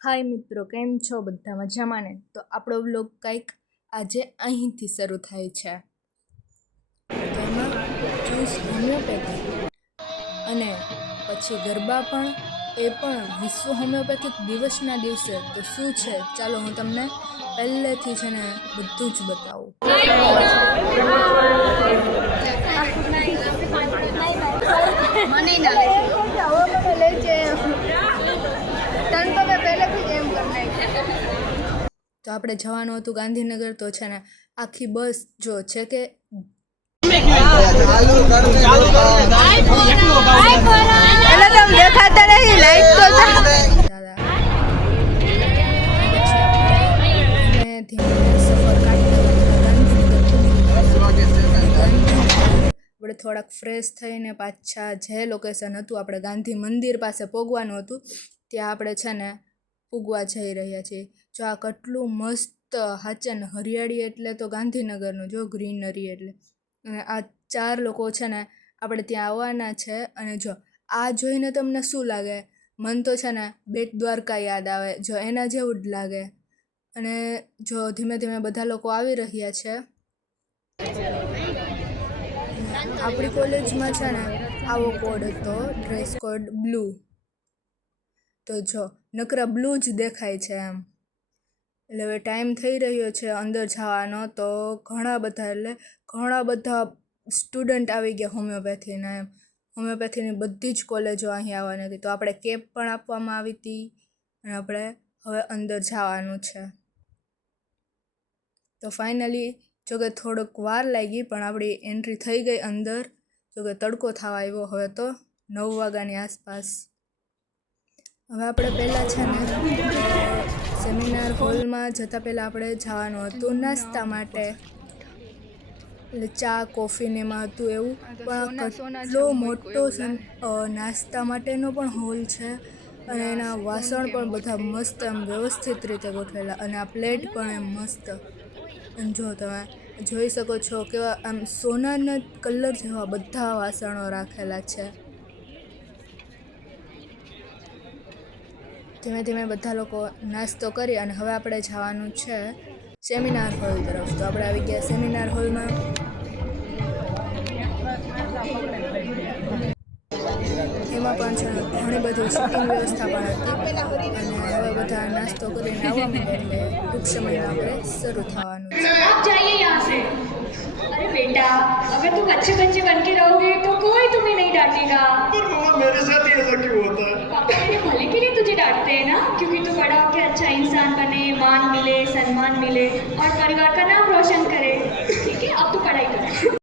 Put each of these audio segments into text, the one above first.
હાય મિત્રો, કેમ છો? બધા મજામાં ને? તો આપણો વ્લોગ કંઈક આજે અહીંથી શરૂ થાય છે. તો એમાં ચૂઝ હોમિયોપેથી. અને પછી ગરબા પણ, એ પણ વિશ્વ હોમિયોપેથિક દિવસના દિવસે. તો શું છે? ચાલો હું તમને પહેલેથી છે ને બધું જ બતાવું. મને ના લે હવે મને લે છે તન તો મેં પહેલેથી જ એમ કરી નાખ્યું તો આપણે જવાનું હતું ગાંધીનગર તો છે ને આખી બસ જો છે કે આપણે થોડાક ફ્રેશ થઈને પાછા જે લોકેશન હતું, આપણે ગાંધી મંદિર પાસે પોગવાનું હતું, ત્યાં આપણે છે ને પૂગવા જઈ રહ્યા છીએ જો આ કેટલું મસ્ત હાચન હરિયાળી એટલે તો ગાંધીનગરનું, જો ગ્રીનરી એટલે. અને આ ચાર લોકો છે ને, આપણે ત્યાં આવવાના છે અને જો, આ જોઈને તમને શું લાગે? મન તો છે ને, બેટ દ્વારકા યાદ આવે, જો એના જેવું જ લાગે. અને જો ધીમે ધીમે બધા લોકો આવી રહ્યા છે. આપણી કોલેજમાં છે ને, આવો કોડ હતો ડ્રેસ કોડ બ્લુ તો જો, નકરા બ્લુ જ દેખાય છે એમ. એટલે હવે ટાઈમ થઈ રહ્યો છે અંદર જવાનો, તો ઘણા બધા, એટલે ઘણા બધા સ્ટુડન્ટ આવી ગયા હોમિયોપેથીના એમ. હોમિયોપેથીની બધી જ કોલેજો અહીં આવવાની હતી. તો આપણે કેપ પણ આપવામાં આવી હતી અને આપણે હવે અંદર જવાનું છે. તો ફાઇનલી જોકે થોડોક વાર લાગી, પણ આપણી એન્ટ્રી થઈ ગઈ અંદર. જોકે તડકો થવા આવ્યો હવે તો નવ વાગ્યાની આસપાસ. હવે આપણે પહેલાં છે ને સેમિનાર હોલમાં જતાં પહેલાં આપણે જવાનું હતું નાસ્તા માટે. એટલે ચા કોફી ને એમાં હતું એવું. પણ કેટલો મોટો નાસ્તા માટેનો પણ હોલ છે. અને એના વાસણ પણ બધા મસ્ત એમ વ્યવસ્થિત રીતે ગોઠવેલા. અને આ પ્લેટ પણ એમ મસ્ત. અને જો તમે જોઈ શકો છો કેવા આમ સોનાના કલર જેવા બધા વાસણો રાખેલા છે. ધીમે ધીમે બધા લોકો નાસ્તો કરી અને હવે આપણે જવાનું છે સેમિનાર હોલ તરફ તો આપણે આવી ગયા સેમિનાર હોલમાં એમાં પણ છે ને ઘણી બધી સિટિંગ વ્યવસ્થા પણ હતી અને હવે બધા નાસ્તો કરીને આવવા માંડે એટલે ટૂંક સમયમાં આપણે શરૂ થવાનું છે आप जाइए यहाँ से अरे बेटा अगर तुम अच्छे बच्चे बन के रहोगे तो कोई तुम्हें नहीं डांटेगा पर मामा मेरे साथ ही ऐसा क्यों होता है? पापा मेरे भले के लिए तुझे डांटते हैं ना? क्योंकि तू बड़ा होकर अच्छा इंसान बने, मान मिले, सम्मान मिले और परिवार का नाम रोशन करे। ठीक है? अब तू पढ़ाई कर।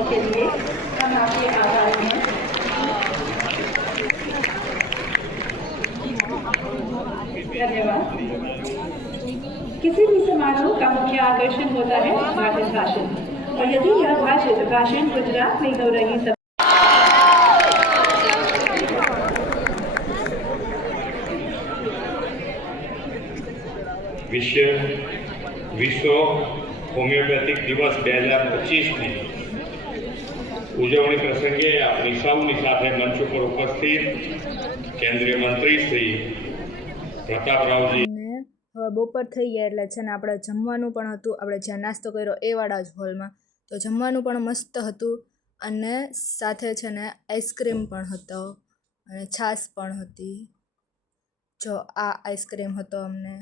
इन रिपोर्टों के लिए हम आपके आभारी हैं धन्यवाद किसी भी समारोह का मुख्य आकर्षण होता है भाषण भाषण और यदि यह भाषण भाषण गुजरात में हो रही सब વિશ્વ વિશ્વ હોમિયોપેથિક દિવસ બે હજાર પચીસની ઉજવણી પ્રસંગે આપણી સૌની સાથે મંચ ઉપર ઉપસ્થિત કેન્દ્રીય મંત્રી શ્રી પ્રતાપરાવજી. હવે બપોર થઈ ગયા એટલે છે ને આપણે જમવાનું પણ હતું. આપણે જ્યાં નાસ્તો કર્યો એ વાળા જ હોલમાં. તો જમવાનું પણ મસ્ત હતું અને સાથે છે ને આઈસ્ક્રીમ પણ હતો અને છાશ પણ હતી. જો આ આઈસ્ક્રીમ હતો અમને.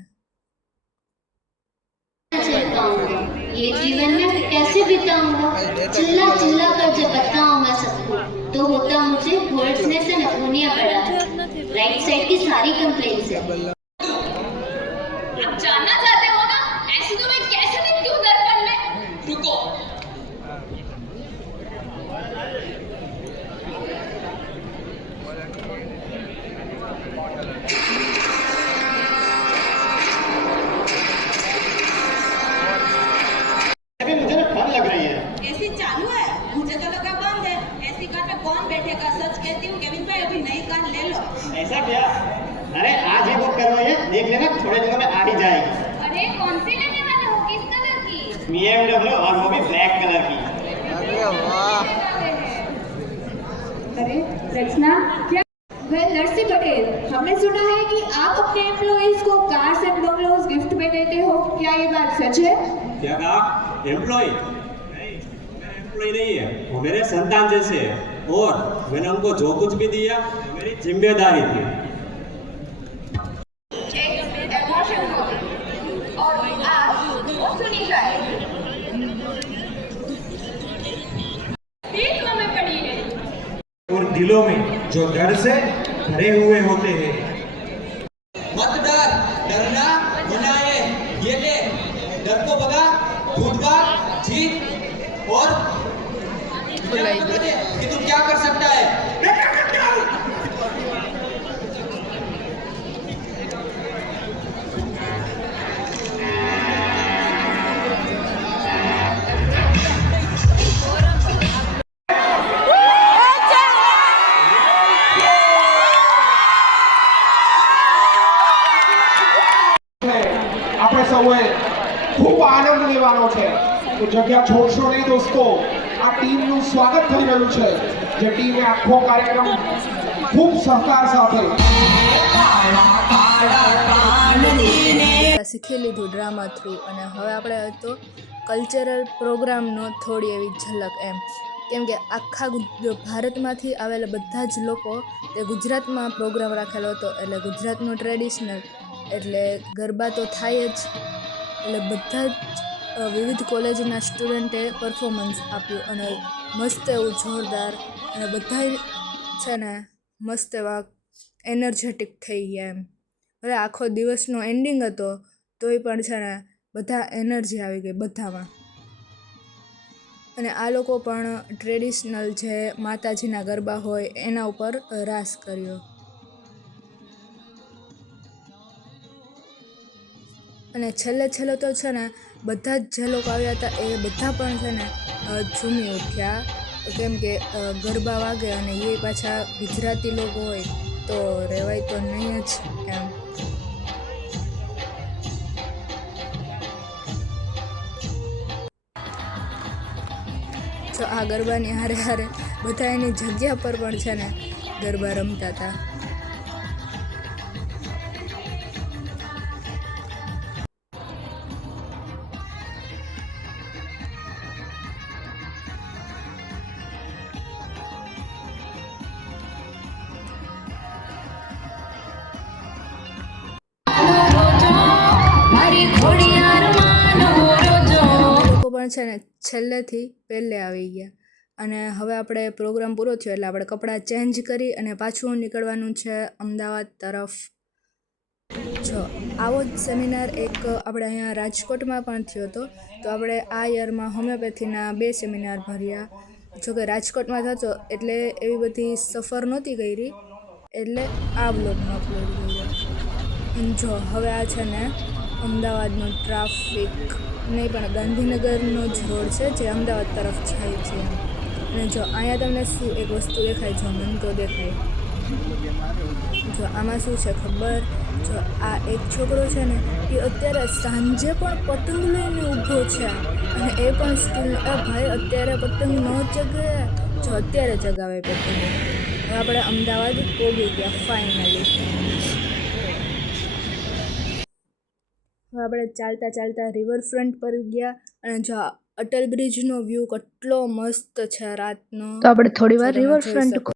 बताऊँगा ये जीवन में कैसे बिताऊँगा? चिल्ला चिल्ला कर जब बताऊँगा सबको तो होता मुझे वर्ड्सनेस एंड अपोनिया पड़ा है। राइट साइड की सारी कंप्लेंट्स है। आप जानना चाहते हो ना? ऐसे तो मैं कैसे दिखती हूँ दर्पण में? रुको। देख लेना थोड़े दिनों में आ ही जाएगी। अरे कौन सी लेने वाले हो? किस कलर की? BMW और वो भी ब्लैक कलर की। अरे रचना क्या? वेल नरसी पटेल। हमने सुना है कि आप अपने एम्प्लॉइज को कार्स एंड बंगलोज गिफ्ट में देते हो। क्या ये बात सच है? क्या कहा? एम्प्लॉय नहीं एम्प्लॉय नहीं है। वो मेरे संतान जैसे है। और मैंने उनको जो कुछ भी दिया मेरी ज़िम्मेदारी थी। दिलों में जो डर से भरे हुए होते हैं સૌએ ખૂબ આનંદ લેવાનો છે. તો જગ્યા છોડશો નહીં દોસ્તો. આ ટીમનું સ્વાગત થઈ રહ્યું છે. જે ટીમે આખો કાર્યક્રમ ખૂબ સહકાર સાથે શીખી લીધું ડ્રામા થ્રુ અને હવે આપણે તો કલ્ચરલ પ્રોગ્રામનો થોડી એવી ઝલક એમ. કેમ કે આખા ભારતમાંથી આવેલા બધા જ લોકો તે ગુજરાતમાં પ્રોગ્રામ રાખેલો હતો. એટલે ગુજરાતનું ટ્રેડિશનલ એટલે ગરબા તો થાય જ. એટલે બધા જ વિવિધ કોલેજના સ્ટુડન્ટે પરફોર્મન્સ આપ્યું અને મસ્ત એવું જોરદાર અને બધા છે ને મસ્ત એવા એનર્જેટિક થઈ ગયા એમ. હવે આખો દિવસનો એન્ડિંગ હતો, તોય પણ છે ને બધા એનર્જી આવી ગઈ બધામાં. અને આ લોકો પણ ટ્રેડિશનલ જે માતાજીના ગરબા હોય એના ઉપર રાસ કર્યો. અને છેલ્લે છેલ્લે તો છે ને, બધા જ જે લોકો આવ્યા હતા એ બધા પણ છે ને ઝૂમી ઉઠ્યા. કેમ કે ગરબા વાગે અને એ પાછા ગુજરાતી લોકો હોય તો રહેવાય તો નહીં જ એમ. જો આ ગરબાની હારે હારે બધા એની જગ્યા પર પણ છે ને ગરબા રમતા હતા. છે ને, છેલ્લેથી પહેલે આવી ગયા. અને હવે આપણે પ્રોગ્રામ પૂરો થયો એટલે આપણે કપડાં ચેન્જ કરી અને પાછું નીકળવાનું છે અમદાવાદ તરફ. જો, આવો જ સેમિનાર એક આપણે અહીંયા રાજકોટમાં પણ થયો હતો. તો આપણે આ યરમાં હોમિયોપેથીના બે સેમિનાર ભર્યા. જોકે રાજકોટમાં થતો એટલે એવી બધી સફર નહોતી કરી. એટલે આ બ્લોગમાં અપલોડ કર્યો. જો, હવે આ છે ને અમદાવાદનો ટ્રાફિક નહીં, પણ ગાંધીનગરનો જ રોડ છે, જે અમદાવાદ તરફ જાય છે. અને જો અહીંયા તમને શું એક વસ્તુ દેખાય, જો મન તો દેખાય, જો આમાં શું છે ખબર? જો આ એક છોકરો છે ને, એ અત્યારે સાંજે પણ પતંગ લઈને ઊભો છે. અને એ પણ સ્કૂલ ભાઈ અત્યારે પતંગ ન ચગે જો અત્યારે જગાવે પતંગ. હવે આપણે અમદાવાદ પોગી ગયા ફાઇનલી આપણે ચાલતા ચાલતા રિવરફ્રન્ટ પર ગયા અને જો અટલ બ્રિજનો વ્યૂ કેટલો મસ્ત છે રાતનો તો આપણે થોડી વાર રિવરફ્રન્ટ.